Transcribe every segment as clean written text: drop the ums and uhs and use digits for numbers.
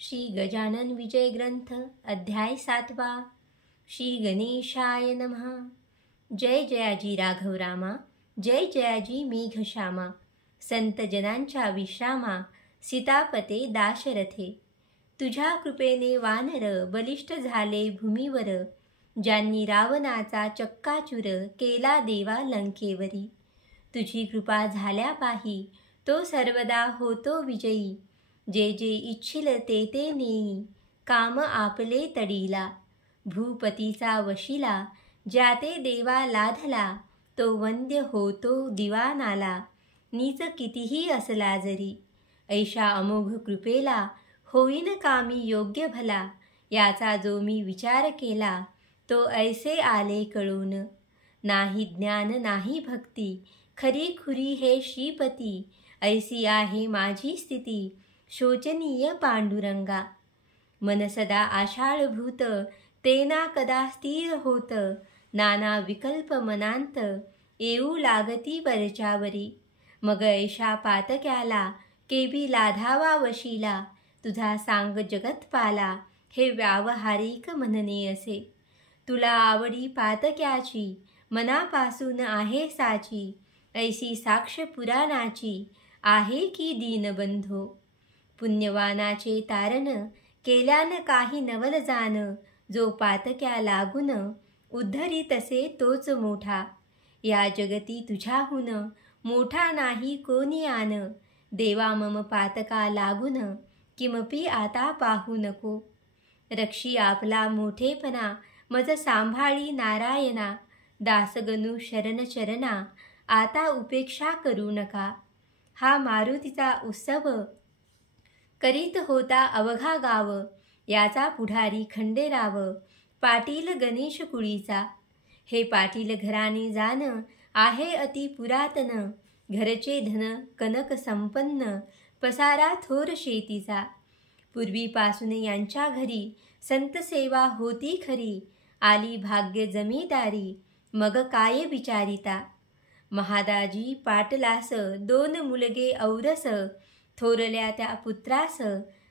श्री गजानन विजय ग्रंथ अध्याय 7वा। श्री गणेशाय नमः। जय जयाजी राघव रामा, जय जयाजी मेघश्यामा, संत जनांच्या विश्रामा, सीतापते दाशरथे। तुझ्या कृपेने वानर बलिष्ठ झाले भूमीवर, ज्यांनी रावणाचा चक्काचूर केला देवा लंकेवरी। तुझी कृपा झाल्या पाही तो सर्वदा होतो विजयी, जे जे इच्छिल ते ते नेई, काम आपले तडीला। भूपतीचा वशिला ज्या ते देवा लाधला, तो वंद्य होतो दिवानाला, नीच कितीही असला जरी। ऐशा अमोघ कृपेला होईन कामी योग्य भला, याचा जो मी विचार केला तो ऐसे आले कळून। नाही ज्ञान नाही भक्ती खरी खुरी हे श्रीपती, ऐसी आहे माझी स्थिती शोचनीय पांडुरंगा। मन सदा आषाढभूत तेना कदा स्थिर होत, नाना विकल्प मनांत येऊ लागती वरच्यावरी। मग ऐशा पातक्याला केबी लाधावा वशिला, तुझा सांग जगतपाला हे व्यावहारिक म्हणणे असे। तुला आवडी पातक्याची मनापासून आहे साची, ऐसी साक्ष पुराणाची आहे की दीनबंधो। पुण्यवानाचे तारण केल्यान काही नवल जान, जो पातक्या लागून उद्धरी तसे तोच मोठा। या जगती तुझ्याहून मोठा नाही कोणी आन, देवा मम पातका लागून किमपि आता पाहू नको। रक्षी आपला मोठेपणा मज सांभाळी नारायणा, दासगणू शरण चरणा आता उपेक्षा करू नका। हा मारुतीचा उत्सव करीत होता अवघा गाव, याचा पुढारी खंडेराव पाटील गणेश कुळीचा। हे पाटील घराणे जाण आहे अति पुरातन, घरचे धन कनक संपन्न पसारा थोर शेतीचा। पूर्वीपासून यांच्या घरी संत सेवा होती खरी, आली भाग्य जमीदारी मग काय विचारिता। महादाजी पाटलास 2 मुलगे औरस, थोरल्या त्या पुत्रास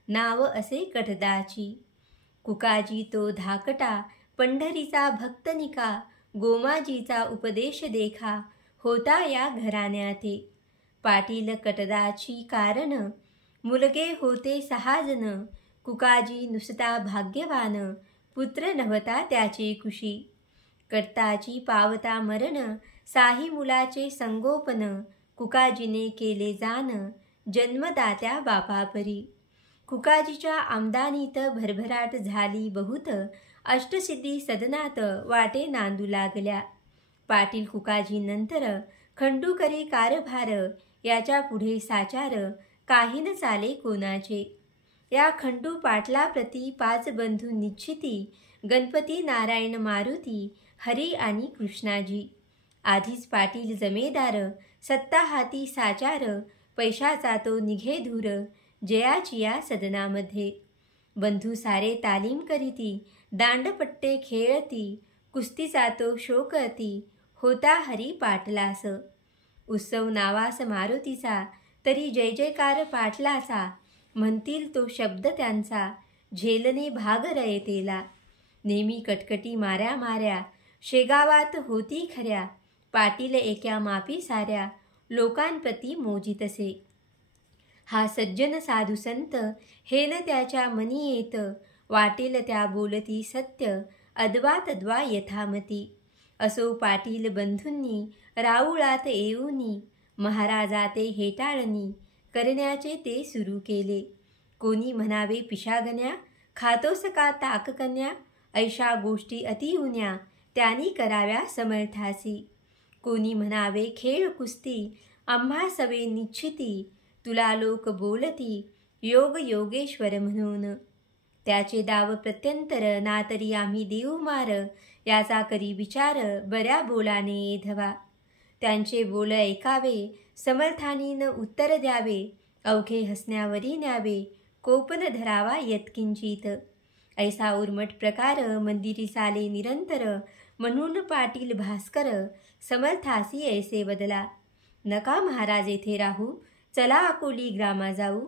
नाव असे कटदाची। कुकाजी तो धाकटा पंढरीचा भक्तनिका, गोमाजीचा उपदेश देखा होता या घराण्याते। पाटील कटदाची कारण मुलगे होते 6 जण, कुकाजी नुसता भाग्यवान, पुत्र नव्हता त्याचे कुशी। कटताची पावता मरण, साही मुलाचे संगोपन कुकाजीने केले जाण, जन्मदात्या बापापरी। कुकाजीच्या आमदानीत भरभराट झाली बहुत, अष्टसिद्धी सदनात वाटे नांदू लागल्या। पाटील कुकाजी नंतर खंडूकरी कारभार, याच्या पुढे साचार काही न चाले कोणाचे। या खंडू पाटलाप्रती 5 बंधू निश्चिती, गणपती नारायण मारुती हरी आणि कृष्णाजी। आधीच पाटील जमेदार, सत्ता हाती साचार, पैशाचा तो निघे धूर, जयाची या सदनामध्ये। बंधू सारे तालीम करीती, दांडपट्टे खेळती, कुस्तीचा तो शोकती होता हरी पाटलास। उत्सव नावास मारुतीचा, तरी जय जयकार पाटलाचा, म्हणतील तो शब्द त्यांचा झेलणे भाग रयतेला। नेहमी कटकटी माऱ्या माऱ्या शेगावात होती खऱ्या, पाटील एका मापी साऱ्या लोकांप्रती मोजितसे। हा सज्जन साधू संत हे न त्याच्या मनी येत, वाटेल त्या बोलती सत्य अद्वा तद्वा यथामती। असो पाटील बंधूंनी राऊळात येऊनी, महाराजा ते हेटाळणी करण्याचे ते सुरू केले। कोणी म्हणावे पिशागण्या, खातोस का ताककन्या, ऐशा गोष्टी अतिउन्या त्यांनी कराव्या समर्थासी। कोणी म्हणावे खेळ कुस्ती आम्हा सवे निश्चिती, तुला लोक बोलती योग योगेश्वर म्हणून। त्याचे दाव प्रत्यंतर ना तरी आम्ही देऊ मार, याचा करी विचार बऱ्या बोलाने एधवा। त्यांचे बोल ऐकावे समर्थानीन उत्तर द्यावे, अवघे हसण्यावरी न्यावे कोपन धरावा यत्किंचित। ऐसा उर्मट प्रकार मंदिरी चाले निरंतर, म्हणून पाटील भास्कर समर्थासी ऐसे बदला। नका महाराज येथे राहू, चला अकोली ग्रामा जाऊ,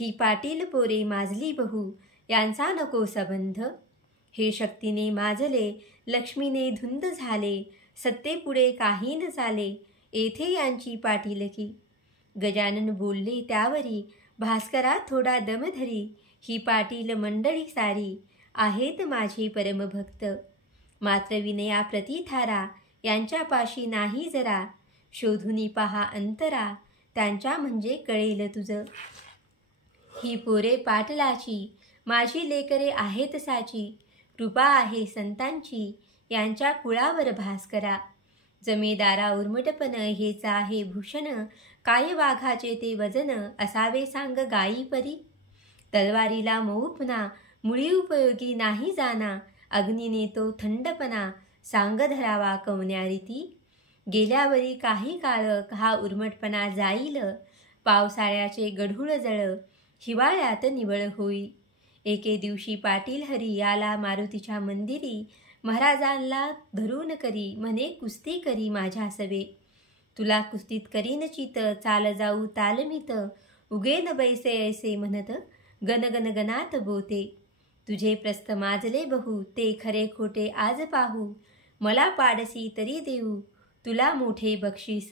ही पाटील पोरे माजली बहु, यांचा नको संबंध. हे शक्तीने माजले, लक्ष्मीने धुंद झाले, सत्तेपुढे काही न चाले, येथे यांची पाटीलकी. गजानन बोलले त्यावरी, भास्करा थोडा दम धरी, ही पाटील मंडळी सारी, आहेत माझे परमभक्त. मात्र विनया प्रतिथारा, यांच्यापाशी नाही जरा, शोधुनी पहा अंतरा, त्यांच्या म्हणजे कळेल तुझं. ही पोरे पाटलाची, माझी लेकरे आहेत साची, कृपा आहे संतांची, यांच्या कुळावर भास्करा. जमेदारा उर्मटपण हेच आहे भूषण, काय वाघाचे ते वजन, असावे सांग गायी परी. तलवारीला मऊपणा, मुळी उपयोगी नाही जाना, अग्नीने तो थंडपणा, सांग धरावा कवन्या रीती. गेल्यावरी काही काळ हा उर्मटपणा जाईल, पावसाळ्याचे गढूळ जळ, हिवाळ्यात निवळ होई. एके दिवशी पाटील हरी आला मारुतीच्या मंदिरी, महाराजांना धरून करी, म्हणे कुस्ती करी माझ्या सवे. तुला कुस्तीत करीन चित, चाल जाऊ तालमीत, उगे न बैसे ऐसे म्हणत, गणगण गणात बोते. तुझे प्रस्थ माजले बहु, ते खरे खोटे आज पाहू, मला पाडसी तरी देऊ, तुला मोठे बक्षीस.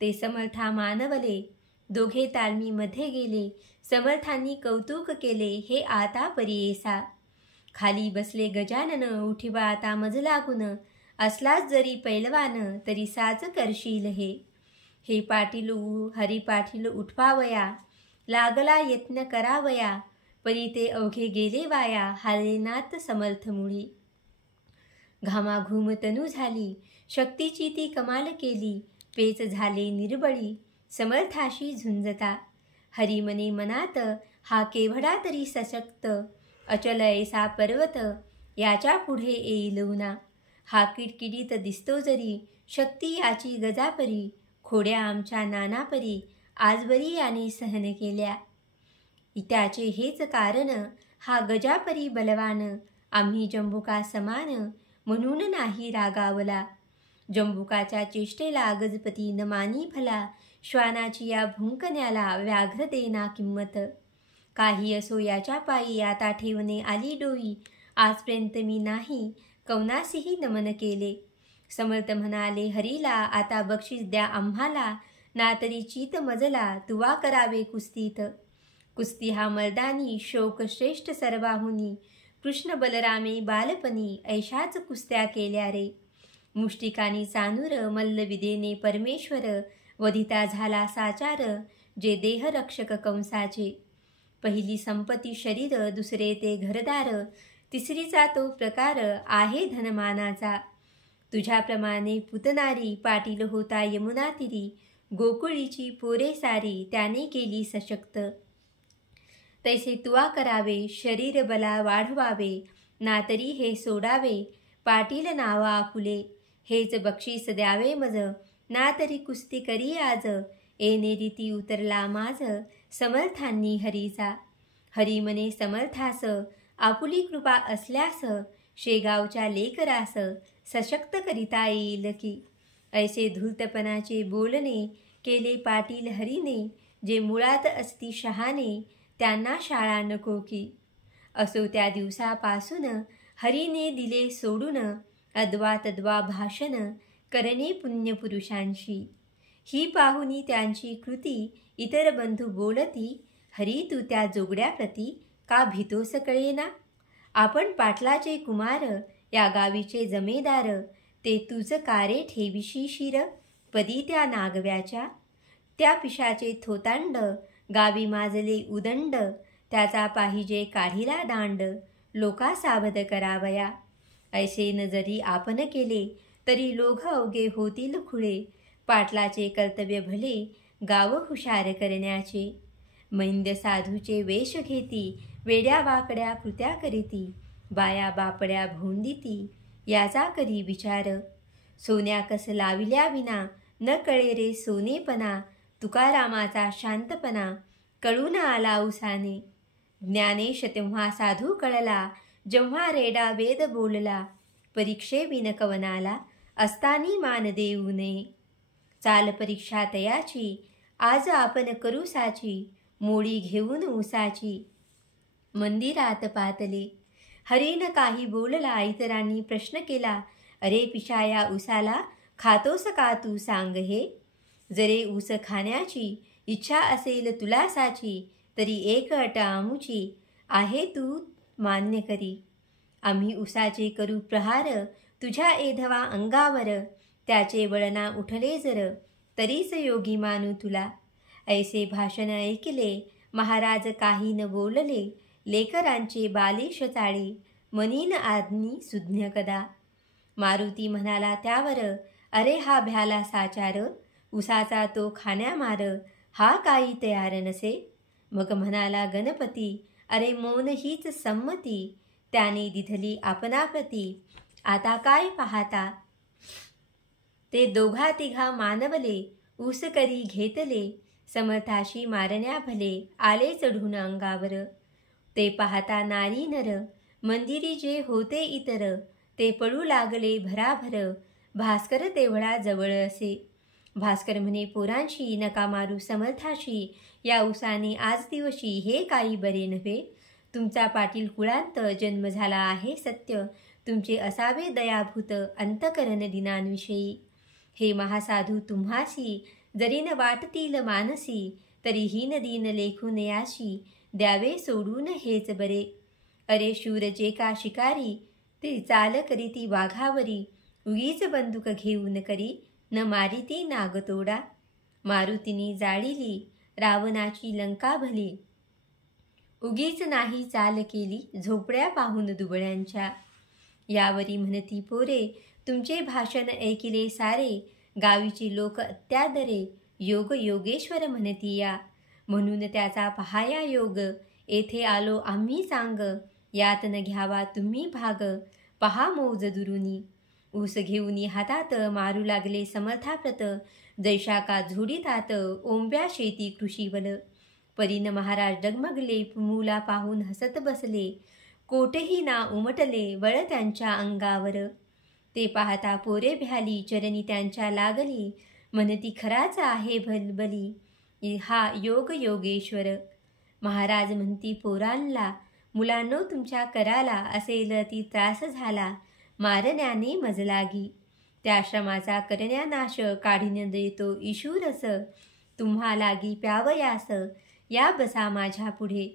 ते समर्था मानवले, दोघे तालमी मध्ये गेले, समर्थांनी कौतुक केले, हे आता परियेसा. खाली बसले गजानन, उठिवा आता मज लागून, असलाच जरी पैलवान, तरी साज करशील हे. हे पाटील हरी पाटील उठवावया, लागला यत्न करावया, परी ते अवघे गेले वाया, हालेनात समर्थ मुळी. घामाघूम तनू झाली, शक्तीची ती कमाल केली, पेच झाले निर्बळी, समर्थाशी झुंजता. हरिमने मनात, हा केवढा तरी सशक्त, अचल ऐसा पर्वत, याच्या पुढे येईल उना. हा किटकिडीत दिसतो जरी, शक्ती याची गजापरी, खोड्या आमच्या नानापरी, आजवरी याने सहन केल्या. त्याचे हेच कारण, हा गजापरी बलवान, आम्ही जंबुका समान, म्हणून नाही रागावला. जंबुकाच्या चेष्टेला गजपती न मानी भला, श्वानाची या भुंकण्याला व्याघ्र देना किंमत. काही असो याच्या पायी आता ठेवणे आली डोई, आजपर्यंत मी नाही कौनासीही नमन केले. समर्थ म्हणाले हरीला, आता बक्षीस द्या आम्हाला, ना तरी चित मजला, तुवा करावे कुस्तीत. कुस्ती हा मर्दानी शोक श्रेष्ठ सर्वाहुनी, कृष्ण बलरामे बालपणी ऐशाच कुस्त्या केल्या रे. मुष्टिकानी चानूर, मल्लविदेने परमेश्वर, वधिता झाला साचार, जे देहरक्षक कंसाचे. पहिली संपत्ती शरीर, दुसरे ते घरदार, तिसरीचा तो प्रकार आहे धनमानाचा. तुझ्याप्रमाणे पुतनारी, पाटील होता यमुना तिरी, गोकुळीची पोरे सारी, त्याने केली सशक्त. तैसे तुवा करावे, शरीर बला वाढवावे, ना तरी हे सोडावे, पाटील नावा आपुले. हेच बक्षीस द्यावे मज, ना तरी कुस्ती करी आज, येणे रीती उतरला माझ, समर्थांनी हरीचा. हरी म्हणे समर्थास, आपुली कृपा असल्यास, शेगावच्या लेकरास, सशक्त करिता येईल की. ऐसे धूर्तपणाचे बोलणे केले पाटील हरीने, जे मुळात असती शहाणे, त्यांना शाळा नको की. असो त्या दिवसापासून हरीने दिले सोडून, अद्वा तद्वा भाषण करणे पुण्यपुरुषांशी. ही पाहुनी त्यांची कृती, इतर बंधू बोलती, हरी तू त्या जोगड्याप्रती का भीतोस कळेना. आपण पाटलाचे कुमार, या गावीचे जमेदार, ते तुझ कारे ठेविशी शिर, पदी त्या नागव्याच्या. त्या पिशाचे थोतांड, गावी माजले उदंड, त्याचा पाहिजे काढिला दांड, लोका सावध करावया. ऐसे न जरी आपण केले, तरी लोघ अवघे होतील खुळे, पाटलाचे कर्तव्य भले, गाव हुशार करण्याचे. मैंद्य साधूचे वेश घेती, वेड्या वाकड्या कृत्या करीती, बाया बापड्या भोंदिती, याचा करी विचार. सोन्याकस लाविल्या विना, न कळे रे सोनेपणा, तुकारामाचा शांतपणा, कळून आला उसाने. ज्ञानेश तेव्हा साधू कळला, जेव्हा रेडा वेद बोलला, परीक्षे विन कवनाला, असतानी मान देऊ नये. चाल परीक्षा तयाची, आज आपण करू साची, मोडी घेऊन उसाची मंदिरात पातले. हरीन काही बोलला, इतरांनी प्रश्न केला, अरे पिशा या उसाला खातोस का तू सांग हे. जरे ऊस खाण्याची इच्छा असेल तुला साची, तरी एक अट आमुची आहे तू मान्य करी. आम्ही उसाचे करू प्रहार तुझ्या एधवा अंगावर, त्याचे बळना उठले जर तरीच योगी मानू तुला. ऐसे भाषण ऐकले महाराज काही न बोलले, लेकरांचे बालिश चाळे मनीन आज्ञी सुज्ञ कदा. मारुती म्हणाला त्यावर, अरे हा भ्याला साचार, उसाचा तो खाण्या मार, हा काही तयार नसे. मग म्हणाला गणपती, अरे मौन हीच संमती, त्याने दिधली आपणाप्रती, आता काय पाहता. ते दोघा तिघा मानवले, ऊस करी घेतले, समर्थाशी मारण्या भले आले चढून अंगावर. ते पाहता नारी नर मंदिरी जे होते इतर, ते पळू लागले भराभर, भास्कर तेवढा जवळ असे. भास्कर म्हणे पोरांशी, नका मारू समर्थाशी, या उसाने आज दिवशी हे काही बरे नव्हे. तुमचा पाटील कुळांत जन्म झाला आहे सत्य, तुमचे असावे दयाभूत अंतकरण दिनांविषयी. हे महासाधू तुम्हासी जरी न वाटतील मानसी, तरी हीन दीन लेखून याशी द्यावे सोडून हेच बरे. अरे शूर जे का शिकारी, ते चाल करीती वाघावरी, उगीच बंदूक घेऊन करी न मारिती नागतोडा. मारुतीनी जाळिली रावणाची लंका भली, उगीच नाही चाल केली झोपड्या पाहून दुबळ्यांच्या. यावरी म्हणती पोरे, तुमचे भाषण ऐकिले सारे, गावीचे लोक अत्यादरे, योग योगेश्वर म्हणती या. म्हणून त्याचा पहाया योग, येथे आलो आम्ही सांग, यात न घ्यावा तुम्ही भाग, पहा मौज दुरुनी. ऊस घेऊनी हातात मारू लागले समर्थाप्रत, जैशा का झोडीतात ओंब्या शेती कृषीवल. परीन महाराज डगमगले, मुला पाहून हसत बसले, कोठेही ना उमटले बळ त्यांच्या अंगावर. ते पाहता पोरे भ्याली, चरणी त्यांच्या लागली, म्हणती खराच आहे भलबली, हा योग योगेश्वर. महाराज म्हणती पोरांना, मुलांनो तुमच्या कराला असेल ती त्रास झाला, मारण्याने मजलागी. त्या श्रमाचा करण्या नाश, काढीन देतो ईशूरस, तुम्हा लागी प्यावयास, या बसा माझ्या पुढे.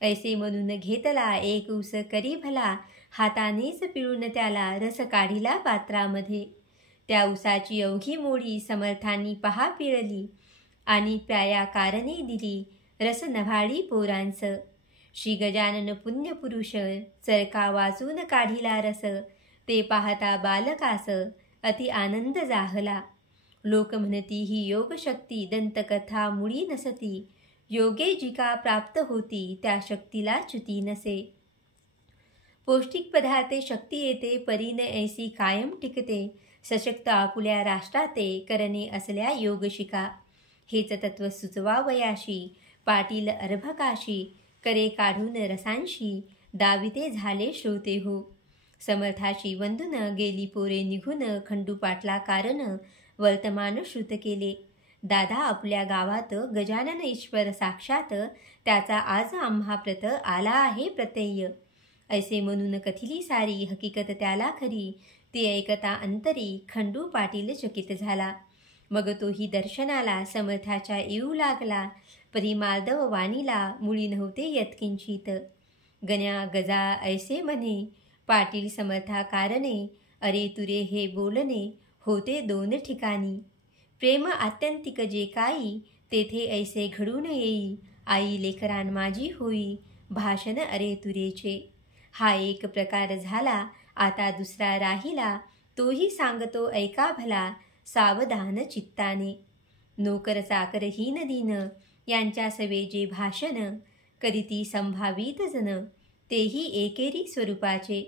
ऐसे म्हणून घेतला एक ऊस करी भला, हातानेच पिळून त्याला रस काढिला पात्रामध्ये. त्या ऊसाची अवघी मोडी समर्थांनी पहा पिळली, आणि प्याया कारणे दिली रस नव्हाळी पोरांस. श्री गजानन पुण्यपुरुष चरका वाचून काढिला रस, ते पाहता बालकास अति आनंद जाहला. लोक म्हणती ही योगशक्ती दंतकथा मुळी नसती, योगे जिका प्राप्त होती त्या शक्तीला च्युती नसे. पौष्टिक पदार्थे शक्ती येते, परीन ऐसी कायम टिकते, सशक्त आपुल्या राष्ट्राते करणे असल्या योग शिका. हेच तत्व सुचवावयाशी पाटील अर्भकाशी, करे काढून रसांशी दाविते झाले श्रोते हो. समर्थाशी वंदून गेली पोरे निघून, खंडू पाटला कारण वर्तमान श्रुत केले. दादा आपल्या गावात गजानन ईश्वर साक्षात, त्याचा आज आम्हा प्रत आला आहे प्रत्यय. ऐसे म्हणून कथिली सारी हकीकत त्याला खरी, ती ऐकता अंतरी खंडू पाटील चकित झाला. मग तोही दर्शनाला समर्थाच्या येऊ लागला, परी माधव वाणीला मुळी नव्हते यत्किंचित. गण्या गजा ऐसे म्हणे, पाटील समर्था कारणे, अरे तुरे हे बोलणे होते दोन ठिकाणी. प्रेम आत्यंतिक जे काही, तेथे ऐसे घडून येई, आई लेकरान माझी होई, भाषण अरे तुरेचे. हा एक प्रकार झाला, आता दुसरा राहिला, तोही सांगतो ऐका भला सावधान चित्ताने. नोकर चाकर हीन दीन यांच्या सवे जे भाषण, करीती संभावित जन, तेही एकेरी स्वरूपाचे.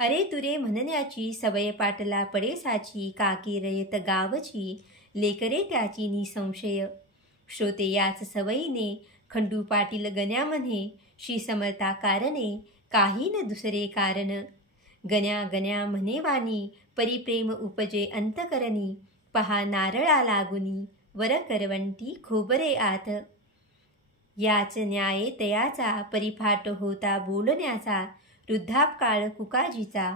अरे तुरे म्हणण्याची सवय पाटला पडेसाची, काकी रयत गावची लेकरे त्याची निसंशय. श्रोते याच सवयीने खंडू पाटील गण्या म्हणे, श्री समर्था कारणे काही न दुसरे कारण. गण्या गण्या म्हणे वाणी, परिप्रेम उपजे अंतकरणी, पहा नारळा लागुनी वर करवंटी खोबरे आत. याच न्याय तयाचा परिफाट होता बोलण्याचा, वृद्धापकाळ कुकाजीचा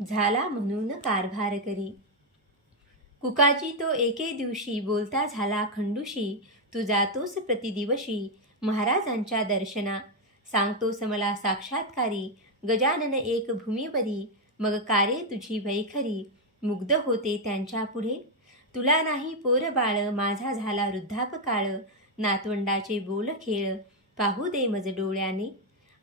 झाला म्हणून कारभार करी. कुकाजी तो एके दिवशी बोलता झाला खंडूशी, तू जातोस प्रतिदिवशी महाराजांच्या दर्शना, सांगतोस मला साक्षात्कारी गजानन एक भूमीवरी, मग कार्य तुझी वैखरी मुग्ध होते त्यांच्या पुढे. तुला नाही पोर बाळ माझा झाला वृद्धापकाळ, नातवंडाचे बोल खेळ पाहू दे मज डोळ्याने.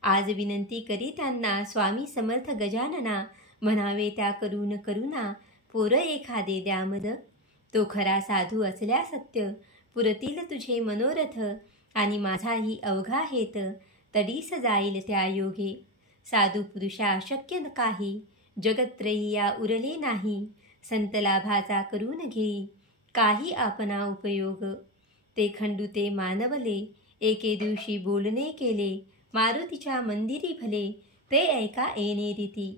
आज विनंती करी त्यांना स्वामी समर्थ गजानना, म्हणावे त्या करून करुणा पोर एखादे द्या मद. तो खरा साधू असल्या सत्य पुरतील तुझे मनोरथ, आणि माझाही अवघा हेत तडीस जाईल त्या योगे. साधू पुरुषा शक्य काही जगत्त्रयी या उरले नाही, संत लाभाचा करून घेई काही आपणा उपयोग. ते खंडू ते मानवले एके दिवशी बोलणे केले, मारुतीच्या मंदिरी भले ते ऐका येणे रीती.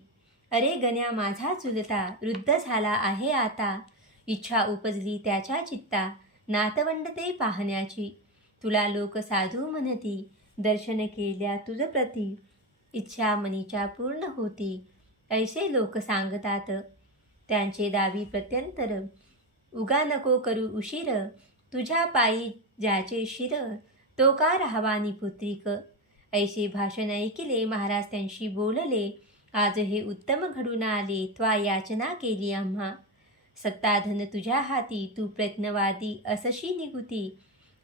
अरे गण्या माझा चुलता वृद्ध झाला आहे आता, इच्छा उपजली त्याच्या चित्ता नातवंड ते पाहण्याची. तुला लोक साधू म्हणती दर्शन केल्या तुझ प्रती, इच्छा मनीच्या पूर्ण होती ऐसे लोक सांगतात. त्यांचे दावी प्रत्यंतर उगा नको करू उशीर, तुझ्या पायी ज्याचे शिर तो का राहावानी पुत्रिक. ऐसे भाषण ऐकिले महाराज त्यांशी बोलले, आज हे उत्तम घडून आले त्वा याचना केली आम्हा. सत्ताधन तुझ्या हाती तू प्रयत्नवादी असशी निगुती,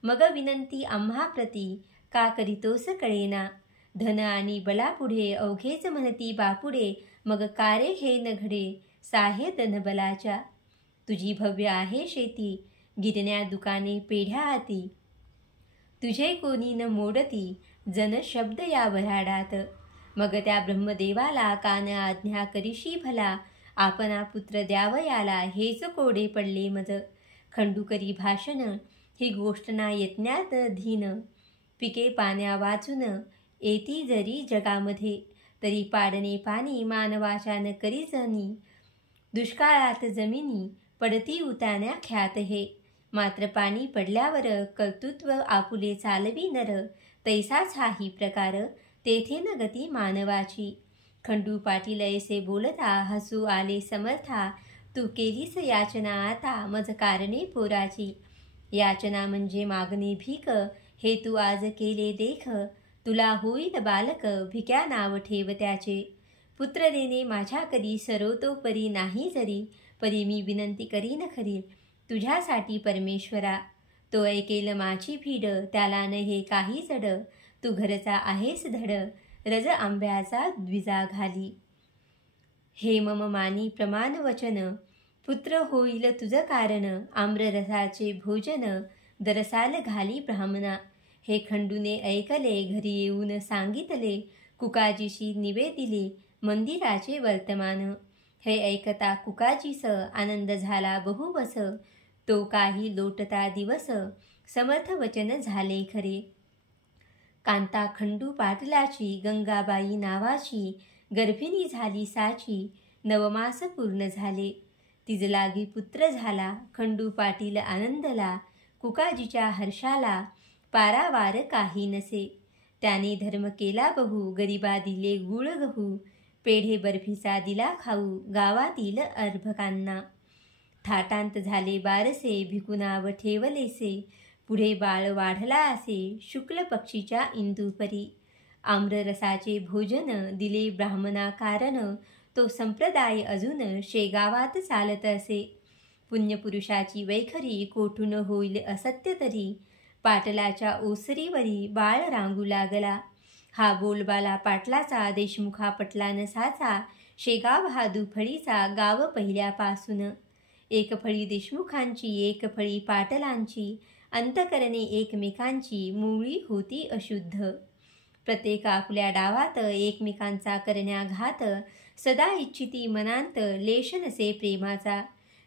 मग विनंती आम्हा प्रती का करीतोस कळेना. धन आणि बलापुढे अवघेच म्हणती बापुढे, मग कारे हे न घडे साहे धन बलाच्या. तुझी भव्य आहे शेती गिरण्या दुकाने पेढ्या हाती, तुझे कोणी न मोडती जन शब्द या वऱ्हाडात. मग त्या ब्रह्मदेवाला कान आज्ञा करीशी भला, आपणा पुत्र द्यावयाला हेच कोडे पडले मज. खंडू करी भाषण ही गोष्ट ना यज्ञात धीन, पिके पाण्या वाचून येती जरी जगामध्ये, तरी पाडणे पाणी मानवाच्या न करी जनी. दुष्काळात जमिनी पडती उताण्या ख्यात हे, मात्र पाणी पडल्यावर कर्तृत्व आपुले चालवी नर. तैसाच हाही प्रकार तेथे न गती मानवाची. खंडू पाटील ऐसे बोलता हसू आले समर्था, तू केलीस याचना आता मज कारणे पोराची. याचना म्हणजे मागणे भीक हे तू आज केले देख, तुला होईल बालक भिक्या नाव ठेव त्याचे. पुत्र देणे माझ्या करी सरोतोपरी नाही जरी, परी मी विनंती करीन खरी तुझ्यासाठी परमेश्वरा. तो ऐकेल माझी भीड त्याला न हे काही जड, तू घरचा आहेस धड रज आंब्याचा द्विजा घाली. हे मम मानी प्रमाण वचन पुत्र होईल तुझ कारण, आम्ररसाचे भोजन दरसाल घाली ब्राह्मणा. हे खंडूने ऐकले घरी येऊन सांगितले, कुकाजीशी निवेदिले मंदिराचे वर्तमान. हे ऐकता कुकाजीस आनंद झाला बहुवस, तो काही लोटता दिवस समर्थ वचन झाले खरे. कांता खंडू पाटलाची गंगाबाई नावाची, गर्भिणी झाली साची 9 मास पूर्ण झाले. तिजलागी पुत्र झाला खंडू पाटील आनंदला, कुकाजीच्या हर्षाला पारावार काही नसे. त्याने धर्म केला बहु गरिबा दिले गुळ गहू, पेढे बर्फीचा दिला खाऊ गावातील अर्भकांना. थाटांत झाले बारसे भिकुनाव ठेवलेसे, पुढे बाळ वाढला असे शुक्ल पक्षीच्या इंदूपरी. आम्ररसाचे भोजन दिले ब्राह्मणा कारण, तो संप्रदाय अजून शेगावात चालत असे. पुण्यपुरुषाची वैखरी कोठून होईल असत्य तरी, पाटलाच्या ओसरीवरी बाळ रांगू लागला. हा बोलबाला पाटलाचा देशमुखा पटला नसाचा, शेगाव हा दुफळीचा गाव पहिल्यापासून. एक फळी देशमुखांची एक फळी पाटलांची, अंतकरणे एकमेकांची मुळी होती अशुद्ध. प्रत्येक आपल्या डावात एकमेकांचा करण्या घात, सदा इच्छिती मनांत लेश नसे प्रेमाचा.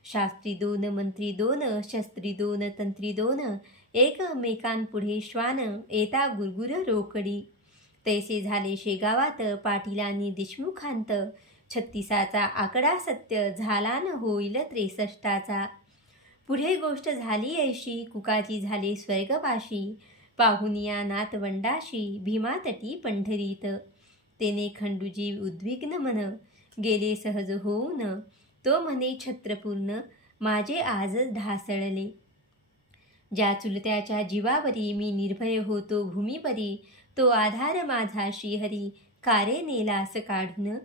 शास्त्री 2 मंत्री 2 शस्त्री 2 तंत्री 2, एकमेकांपुढे श्वान येता गुरगुर रोकडी. तैसे झाले शेगावात पाटीलांनी देशमुखांत, 36चा आकडा सत्य झाला न होईल 63चा. पुढे गोष्ट झाली ऐशी कुकाजी झाले स्वर्गवाशी, पाहुनिया नातवंडाशी भीमातटी पंढरीत. तेने खंडूजीव उद्विग्न मन गेले सहज होऊन. तो म्हणे छत्रपूर्ण माझे आजच ढासळले. ज्या चुलत्याच्या जीवावरी मी निर्भय होतो भूमीपरी, तो आधार माझा श्रीहरी कारे नेलास काढून.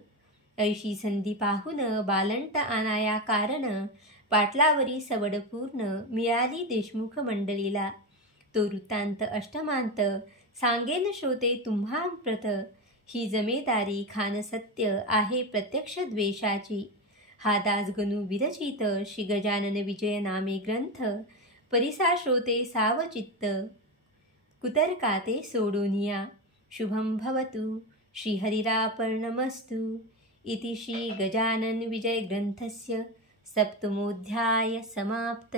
ऐशी संधी पाहून बालंट आणाया कारण, पाटलावरी सवड पूर्ण मिळाली देशमुख मंडळीला. तो वृत्तांत अष्टमांत सांगेन श्रोते तुम्हा प्रत. ही जमेदारी खान सत्य आहे प्रत्यक्ष द्वेषाची. हा दासगणू विरचित श्री गजानन विजय नामे ग्रंथ. परिसा श्रोते सावचित्त कुतर्काते सोडोनिया. शुभं भवतु श्रीहरिरापर्णमस्तु. इति श्री गजानन विजय ग्रंथस्य सप्तमोऽध्याय समाप्त.